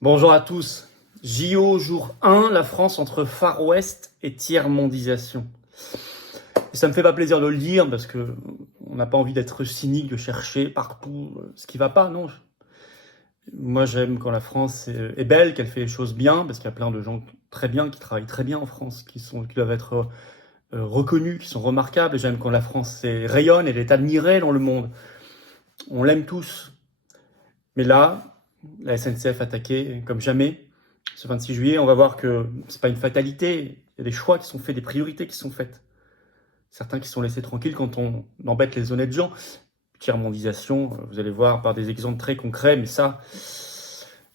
Bonjour à tous. JO jour 1, la France entre Far West et tiers-mondisation. Et ça me fait pas plaisir de le dire parce que on n'a pas envie d'être cynique, de chercher partout ce qui va pas, non. Moi j'aime quand la France est belle, qu'elle fait les choses bien, parce qu'il y a plein de gens très bien, qui travaillent très bien en France, qui doivent être reconnus, qui sont remarquables. Et j'aime quand la France rayonne, elle est admirée dans le monde. On l'aime tous. Mais là, la SNCF attaquée comme jamais. Ce 26 juillet, on va voir que c'est pas une fatalité. Il y a des choix qui sont faits, des priorités qui sont faites. Certains qui sont laissés tranquilles quand on embête les honnêtes gens. Tiers-mondisation, vous allez voir par des exemples très concrets, mais ça,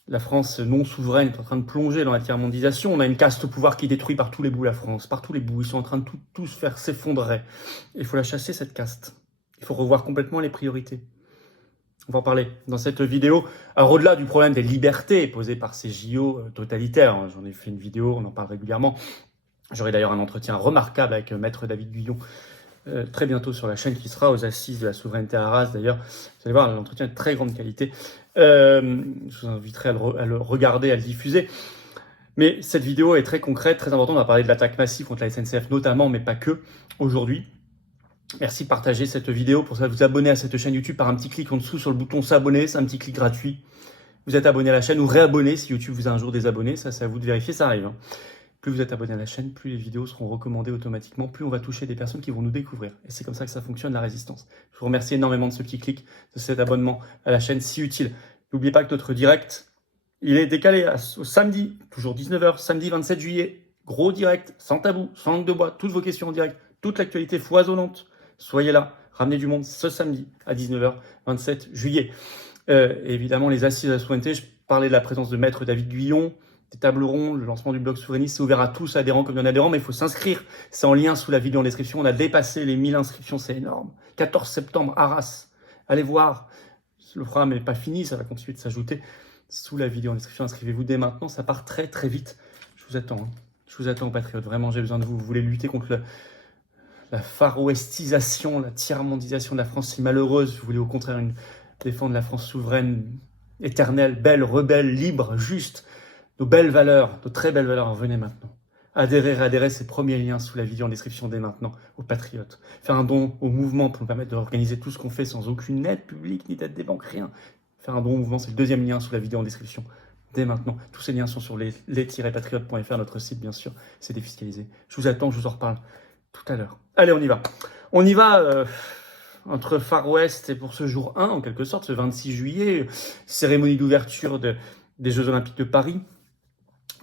la France non souveraine est en train de plonger dans la tiers-mondisation. On a une caste au pouvoir qui détruit par tous les bouts la France, par tous les bouts. Ils sont en train de tous faire s'effondrer. Il faut la chasser, cette caste. Il faut revoir complètement les priorités. On va en parler dans cette vidéo. Alors au-delà du problème des libertés posées par ces JO totalitaires, hein, j'en ai fait une vidéo, on en parle régulièrement. J'aurai d'ailleurs un entretien remarquable avec Maître David Guyon très bientôt sur la chaîne qui sera aux Assises de la souveraineté à Arras d'ailleurs. Vous allez voir, l'entretien est de très grande qualité. Je vous inviterai à le regarder, à le diffuser. Mais cette vidéo est très concrète, très importante. On va parler de l'attaque massive contre la SNCF notamment, mais pas que, aujourd'hui. Merci de partager cette vidéo. Pour ça, vous abonner à cette chaîne YouTube par un petit clic en dessous sur le bouton s'abonner. C'est un petit clic gratuit. Vous êtes abonné à la chaîne ou réabonné si YouTube vous a un jour désabonné. Ça, c'est à vous de vérifier, ça arrive. Plus vous êtes abonné à la chaîne, plus les vidéos seront recommandées automatiquement, plus on va toucher des personnes qui vont nous découvrir. Et c'est comme ça que ça fonctionne, la résistance. Je vous remercie énormément de ce petit clic, de cet abonnement à la chaîne si utile. N'oubliez pas que notre direct, il est décalé au samedi, toujours 19h, samedi 27 juillet. Gros direct, sans tabou, sans langue de bois, toutes vos questions en direct, toute l'actualité foisonnante. Soyez là, ramenez du monde ce samedi à 19h, 27 juillet. Évidemment, les assises de la souveraineté, je parlais de la présence de Maître David Guyon, des tables rondes, le lancement du blog souverainiste, c'est ouvert à tous adhérents comme non-adhérents, mais il faut s'inscrire. C'est en lien sous la vidéo en description. On a dépassé les 1000 inscriptions, c'est énorme. 14 septembre, Arras. Allez voir. Le programme n'est pas fini, ça va continuer de s'ajouter sous la vidéo en description. Inscrivez-vous dès maintenant, ça part très très vite. Je vous attends. Je vous attends, patriotes. Vraiment, j'ai besoin de vous. Vous voulez lutter contre la far-westisation, la tiers-mondisation de la France si malheureuse. Vous voulez au contraire défendre la France souveraine, éternelle, belle, rebelle, libre, juste. Nos belles valeurs, nos très belles valeurs, venez maintenant. Adhérer ces premiers liens sous la vidéo en description dès maintenant aux patriotes. Faire un don au mouvement pour nous permettre d'organiser tout ce qu'on fait sans aucune aide publique ni d'aide des banques, rien. Faire un don au mouvement, c'est le deuxième lien sous la vidéo en description dès maintenant. Tous ces liens sont sur les-patriotes.fr, notre site bien sûr, c'est défiscalisé. Je vous attends, je vous en reparle tout à l'heure. Allez, on y va. On y va entre Far West et pour ce jour 1, en quelque sorte, ce 26 juillet, cérémonie d'ouverture des Jeux Olympiques de Paris.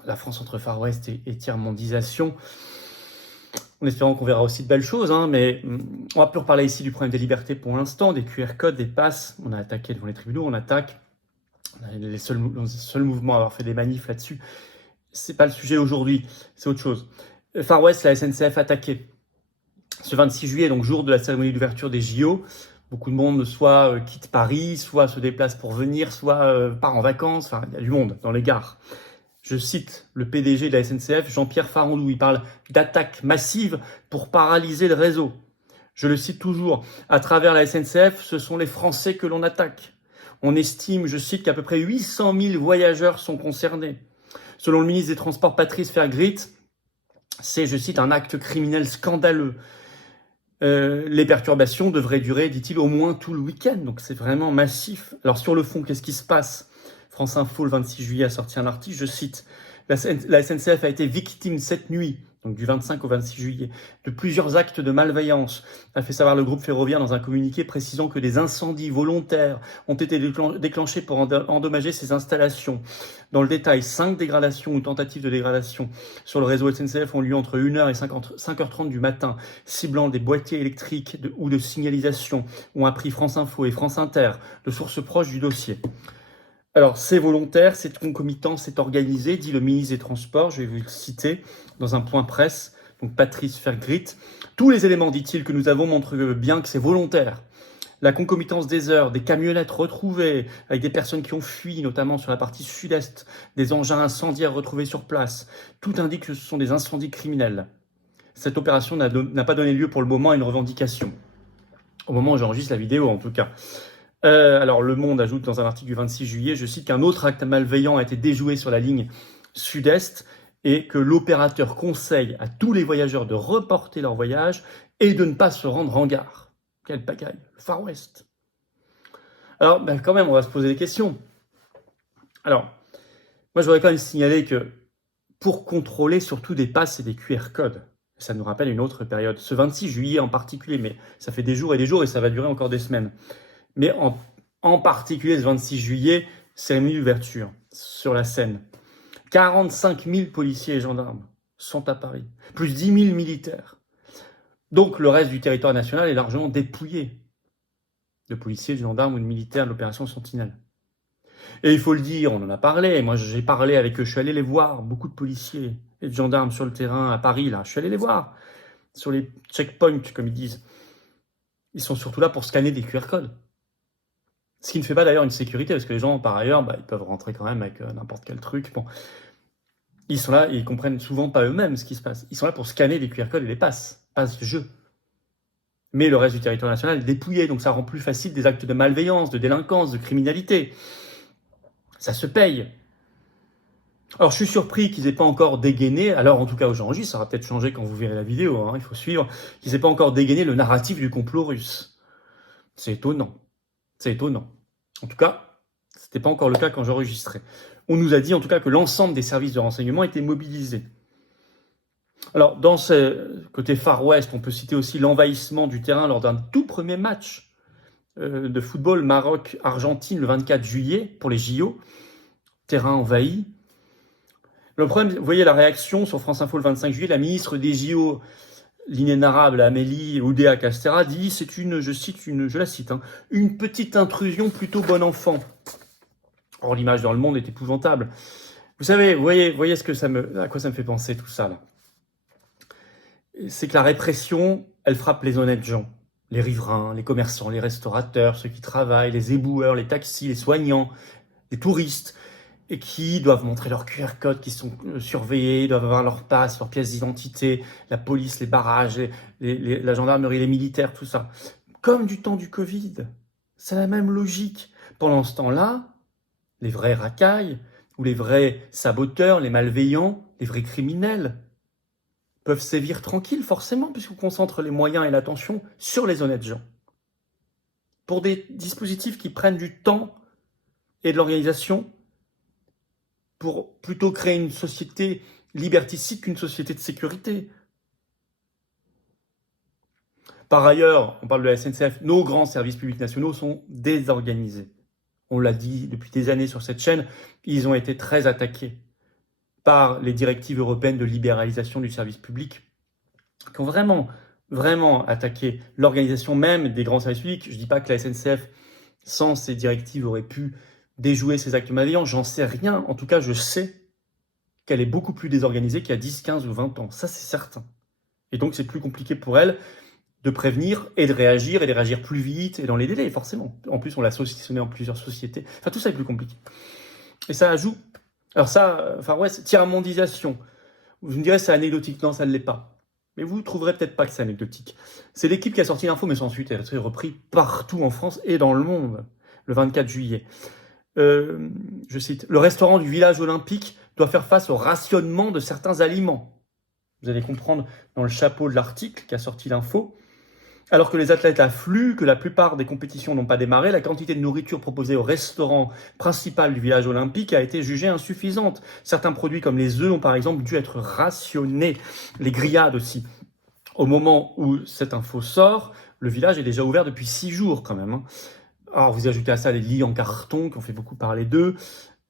La France entre Far West et tiers-mondisation. En espérant qu'on verra aussi de belles choses, hein, mais on va plus reparler ici du problème des libertés pour l'instant, des QR codes, des passes. On a attaqué devant les tribunaux, on attaque. On est les seuls mouvements à avoir fait des manifs là-dessus. C'est pas le sujet aujourd'hui, c'est autre chose. Far West, la SNCF attaquée. Ce 26 juillet, donc jour de la cérémonie d'ouverture des JO, beaucoup de monde soit quitte Paris, soit se déplace pour venir, soit part en vacances. Enfin, il y a du monde dans les gares. Je cite le PDG de la SNCF, Jean-Pierre Farandou, il parle d'attaque massive pour paralyser le réseau. Je le cite toujours, à travers la SNCF, ce sont les Français que l'on attaque. On estime, je cite, qu'à peu près 800 000 voyageurs sont concernés. Selon le ministre des Transports, Patrice Fergrit, c'est, je cite, un acte criminel scandaleux. Les perturbations devraient durer, dit-il, au moins tout le week-end. Donc c'est vraiment massif. Alors sur le fond, qu'est-ce qui se passe ? France Info, le 26 juillet, a sorti un article, je cite, la SNCF a été victime cette nuit, donc du 25 au 26 juillet, de plusieurs actes de malveillance, a fait savoir le groupe ferroviaire dans un communiqué précisant que des incendies volontaires ont été déclenchés pour endommager ces installations. Dans le détail, 5 dégradations ou tentatives de dégradation sur le réseau SNCF ont lieu entre 1h et 5h30 du matin, ciblant des boîtiers électriques ou de signalisation, ont appris France Info et France Inter, de sources proches du dossier. Alors, c'est volontaire, c'est concomitant, c'est organisé, dit le ministre des Transports, je vais vous le citer, dans un point presse, donc Patrice Fergrit. Tous les éléments, dit-il, que nous avons montrent bien que c'est volontaire. La concomitance des heures, des camionnettes retrouvées, avec des personnes qui ont fui, notamment sur la partie sud-est, des engins incendiaires retrouvés sur place, tout indique que ce sont des incendies criminels. Cette opération n'a pas donné lieu pour le moment à une revendication. Au moment où j'enregistre la vidéo, en tout cas. Alors, Le Monde ajoute dans un article du 26 juillet, je cite, qu'un autre acte malveillant a été déjoué sur la ligne sud-est et que l'opérateur conseille à tous les voyageurs de reporter leur voyage et de ne pas se rendre en gare. Quelle pagaille, le Far West. Alors, quand même, on va se poser des questions. Alors, moi, je voudrais quand même signaler que pour contrôler surtout des passes et des QR codes, ça nous rappelle une autre période, ce 26 juillet en particulier, mais ça fait des jours et ça va durer encore des semaines. Mais en particulier ce 26 juillet, cérémonie d'ouverture sur la Seine. 45 000 policiers et gendarmes sont à Paris, plus 10 000 militaires. Donc le reste du territoire national est largement dépouillé de policiers, de gendarmes ou de militaires de l'opération Sentinelle. Et il faut le dire, on en a parlé, moi j'ai parlé avec eux, je suis allé les voir, beaucoup de policiers et de gendarmes sur le terrain à Paris, là, je suis allé les voir, sur les checkpoints, comme ils disent. Ils sont surtout là pour scanner des QR codes. Ce qui ne fait pas d'ailleurs une sécurité, parce que les gens, par ailleurs, ils peuvent rentrer quand même avec n'importe quel truc. Bon. Ils sont là et ils comprennent souvent pas eux-mêmes ce qui se passe. Ils sont là pour scanner les QR codes et les passes de jeu. Mais le reste du territoire national est dépouillé, donc ça rend plus facile des actes de malveillance, de délinquance, de criminalité. Ça se paye. Alors je suis surpris qu'ils n'aient pas encore dégainé, alors en tout cas où j'enregistre, ça va peut-être changer quand vous verrez la vidéo, hein, il faut suivre, qu'ils n'aient pas encore dégainé le narratif du complot russe. C'est étonnant. C'est étonnant. En tout cas, ce n'était pas encore le cas quand j'enregistrais. On nous a dit en tout cas que l'ensemble des services de renseignement étaient mobilisés. Alors, dans ce côté Far West, on peut citer aussi l'envahissement du terrain lors d'un tout premier match de football Maroc-Argentine le 24 juillet pour les JO. Terrain envahi. Le problème, vous voyez la réaction sur France Info le 25 juillet, la ministre des JO, l'inénarrable Amélie Oudéa-Castéra, dit, c'est une, je la cite, une petite intrusion plutôt bon enfant. Or, l'image dans le monde est épouvantable. Vous savez, vous voyez à quoi ça me fait penser tout ça, là. C'est que la répression, elle frappe les honnêtes gens. Les riverains, les commerçants, les restaurateurs, ceux qui travaillent, les éboueurs, les taxis, les soignants, les touristes, et qui doivent montrer leur QR code, qui sont surveillés, doivent avoir leur passe, leur pièce d'identité, la police, les barrages, la gendarmerie, les militaires, tout ça. Comme du temps du Covid. C'est la même logique. Pendant ce temps-là, les vrais racailles, ou les vrais saboteurs, les malveillants, les vrais criminels, peuvent sévir tranquilles, forcément, puisqu'on concentre les moyens et l'attention sur les honnêtes gens. Pour des dispositifs qui prennent du temps et de l'organisation, pour plutôt créer une société liberticide qu'une société de sécurité. Par ailleurs, on parle de la SNCF, nos grands services publics nationaux sont désorganisés. On l'a dit depuis des années sur cette chaîne, ils ont été très attaqués par les directives européennes de libéralisation du service public, qui ont vraiment attaqué l'organisation même des grands services publics. Je ne dis pas que la SNCF, sans ces directives, aurait pu déjouer ces actes malveillants, j'en sais rien. En tout cas, je sais qu'elle est beaucoup plus désorganisée qu'il y a 10, 15 ou 20 ans. Ça, c'est certain. Et donc, c'est plus compliqué pour elle de prévenir et de réagir plus vite et dans les délais, forcément. En plus, on l'a saucissonné en plusieurs sociétés. Enfin, tout ça est plus compliqué. Et ça ajoute... Alors ça, Far West, tiers-mondisation. Vous me direz, c'est anecdotique. Non, ça ne l'est pas. Mais vous ne trouverez peut-être pas que c'est anecdotique. C'est l'équipe qui a sorti l'info, mais sans ensuite elle a été repris partout en France et dans le monde, le 24 juillet. Je cite, « Le restaurant du village olympique doit faire face au rationnement de certains aliments. » Vous allez comprendre dans le chapeau de l'article qui a sorti l'info. Alors que les athlètes affluent, que la plupart des compétitions n'ont pas démarré, la quantité de nourriture proposée au restaurant principal du village olympique a été jugée insuffisante. Certains produits comme les œufs ont par exemple dû être rationnés, les grillades aussi. Au moment où cette info sort, le village est déjà ouvert depuis 6 jours quand même. Alors vous ajoutez à ça les lits en carton qui ont fait beaucoup parler d'eux.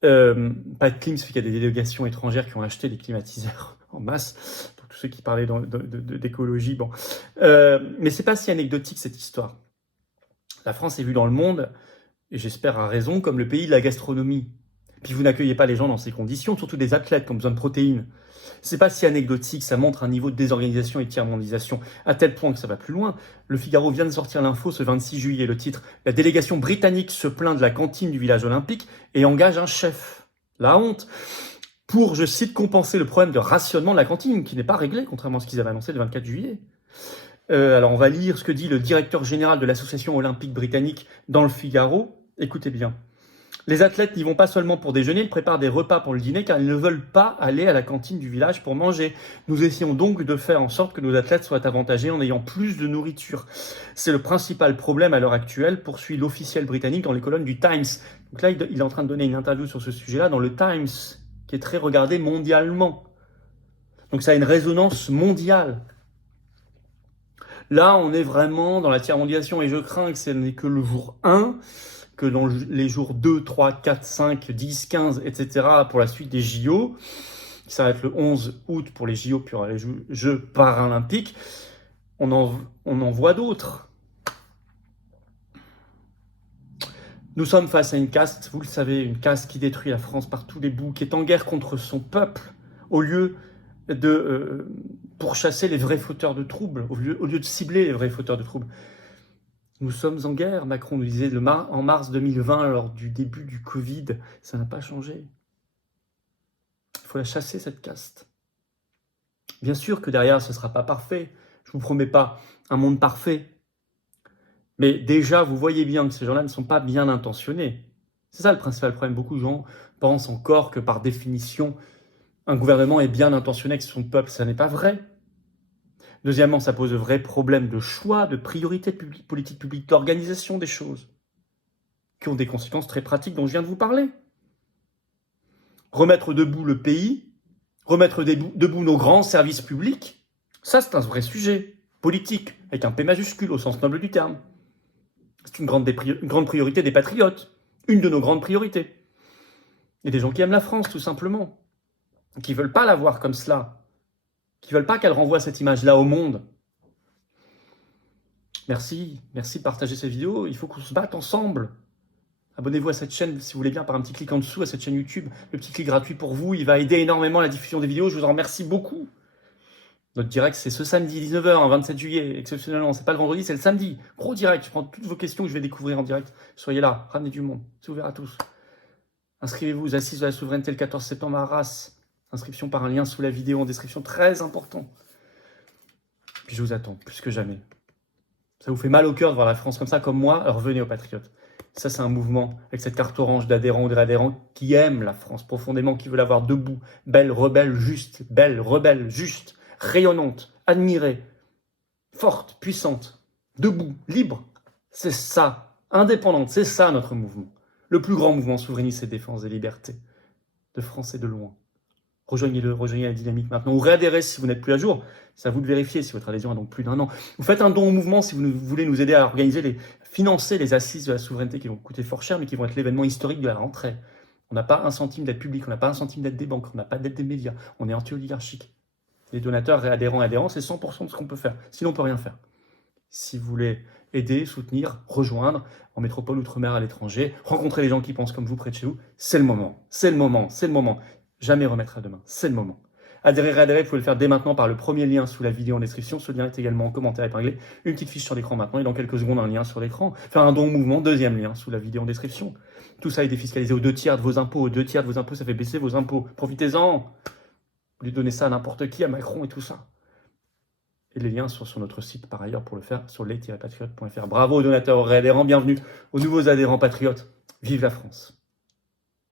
Pas de clim, ça fait qu'il y a des délégations étrangères qui ont acheté des climatiseurs en masse. Pour tous ceux qui parlaient d'écologie, bon. Mais c'est pas si anecdotique cette histoire. La France est vue dans le monde, et j'espère à raison, comme le pays de la gastronomie. Puis vous n'accueillez pas les gens dans ces conditions, surtout des athlètes qui ont besoin de protéines. C'est pas si anecdotique, ça montre un niveau de désorganisation et de tiers-mondisation à tel point que ça va plus loin. Le Figaro vient de sortir l'info ce 26 juillet, le titre « La délégation britannique se plaint de la cantine du village olympique et engage un chef ». La honte. Pour, je cite, compenser le problème de rationnement de la cantine, qui n'est pas réglé, contrairement à ce qu'ils avaient annoncé le 24 juillet. Alors on va lire ce que dit le directeur général de l'association olympique britannique dans le Figaro. Écoutez bien. Les athlètes n'y vont pas seulement pour déjeuner, ils préparent des repas pour le dîner car ils ne veulent pas aller à la cantine du village pour manger. Nous essayons donc de faire en sorte que nos athlètes soient avantagés en ayant plus de nourriture. C'est le principal problème à l'heure actuelle, poursuit l'officiel britannique dans les colonnes du Times. Donc là, il est en train de donner une interview sur ce sujet-là dans le Times, qui est très regardé mondialement. Donc ça a une résonance mondiale. Là, on est vraiment dans la tiers-mondialisation et je crains que ce n'est que le jour 1, que dans les jours 2, 3, 4, 5, 10, 15, etc. pour la suite des JO, ça va être le 11 août pour les JO, puis les Jeux paralympiques, on en voit d'autres. Nous sommes face à une caste, vous le savez, une caste qui détruit la France par tous les bouts, qui est en guerre contre son peuple, au lieu de pourchasser les vrais fauteurs de troubles, au lieu de cibler les vrais fauteurs de troubles. Nous sommes en guerre, Macron nous disait en mars 2020, lors du début du Covid, ça n'a pas changé. Il faut la chasser, cette caste. Bien sûr que derrière, ce ne sera pas parfait. Je ne vous promets pas un monde parfait. Mais déjà, vous voyez bien que ces gens-là ne sont pas bien intentionnés. C'est ça le principal problème. Beaucoup de gens pensent encore que par définition, un gouvernement est bien intentionné avec son peuple. Ça n'est pas vrai. Deuxièmement, ça pose de vrais problèmes de choix, de priorité de politique publique, d'organisation des choses, qui ont des conséquences très pratiques dont je viens de vous parler. Remettre debout le pays, remettre debout nos grands services publics, ça c'est un vrai sujet politique, avec un P majuscule au sens noble du terme. C'est une grande priorité des patriotes, une de nos grandes priorités. Il y a des gens qui aiment la France, tout simplement, qui ne veulent pas la voir comme cela, qui ne veulent pas qu'elle renvoie cette image-là au monde. Merci de partager cette vidéo, il faut qu'on se batte ensemble. Abonnez-vous à cette chaîne, si vous voulez bien, par un petit clic en dessous, à cette chaîne YouTube. Le petit clic gratuit pour vous, il va aider énormément la diffusion des vidéos, je vous en remercie beaucoup. Notre direct, c'est ce samedi, 19h, 27 juillet, exceptionnellement. C'est pas le vendredi, c'est le samedi. Gros direct, je prends toutes vos questions que je vais découvrir en direct. Soyez là, ramenez du monde, c'est ouvert à tous. Inscrivez-vous aux Assises de la souveraineté le 14 septembre à Arras. Inscription par un lien sous la vidéo en description, très important. Puis je vous attends, plus que jamais. Ça vous fait mal au cœur de voir la France comme ça, comme moi, alors venez aux Patriotes. Ça, c'est un mouvement avec cette carte orange d'adhérents ou d'adhérents qui aiment la France profondément, qui veulent la voir debout, belle, rebelle, juste, rayonnante, admirée, forte, puissante, debout, libre. C'est ça, indépendante, c'est ça notre mouvement. Le plus grand mouvement souverainiste et défense des libertés de France et de loin. Rejoignez-le, rejoignez la dynamique maintenant. Ou réadhérez si vous n'êtes plus à jour. C'est à vous de vérifier si votre adhésion a donc plus d'1 an. Vous faites un don au mouvement si vous voulez nous aider à organiser financer les assises de la souveraineté qui vont coûter fort cher, mais qui vont être l'événement historique de la rentrée. On n'a pas un centime d'aide publique, on n'a pas un centime d'aide des banques, on n'a pas d'aide des médias. On est anti-oligarchique. Les donateurs, réadhérents et adhérents, c'est 100% de ce qu'on peut faire. Sinon, on ne peut rien faire. Si vous voulez aider, soutenir, rejoindre en métropole, outre-mer, à l'étranger, rencontrer les gens qui pensent comme vous près de chez vous, c'est le moment. C'est le moment. C'est le moment. Jamais remettre à demain. C'est le moment. Adhérer, vous pouvez le faire dès maintenant par le premier lien sous la vidéo en description. Ce lien est également en commentaire épinglé. Une petite fiche sur l'écran maintenant et dans quelques secondes un lien sur l'écran. Faire un don au mouvement, deuxième lien sous la vidéo en description. Tout ça est défiscalisé aux 2/3 de vos impôts. Aux 2/3 de vos impôts, ça fait baisser vos impôts. Profitez-en. Vous lui donnez ça à n'importe qui, à Macron et tout ça. Et les liens sont sur notre site par ailleurs pour le faire sur les-patriotes.fr. Bravo aux donateurs, aux réadhérents, bienvenue aux nouveaux adhérents patriotes. Vive la France.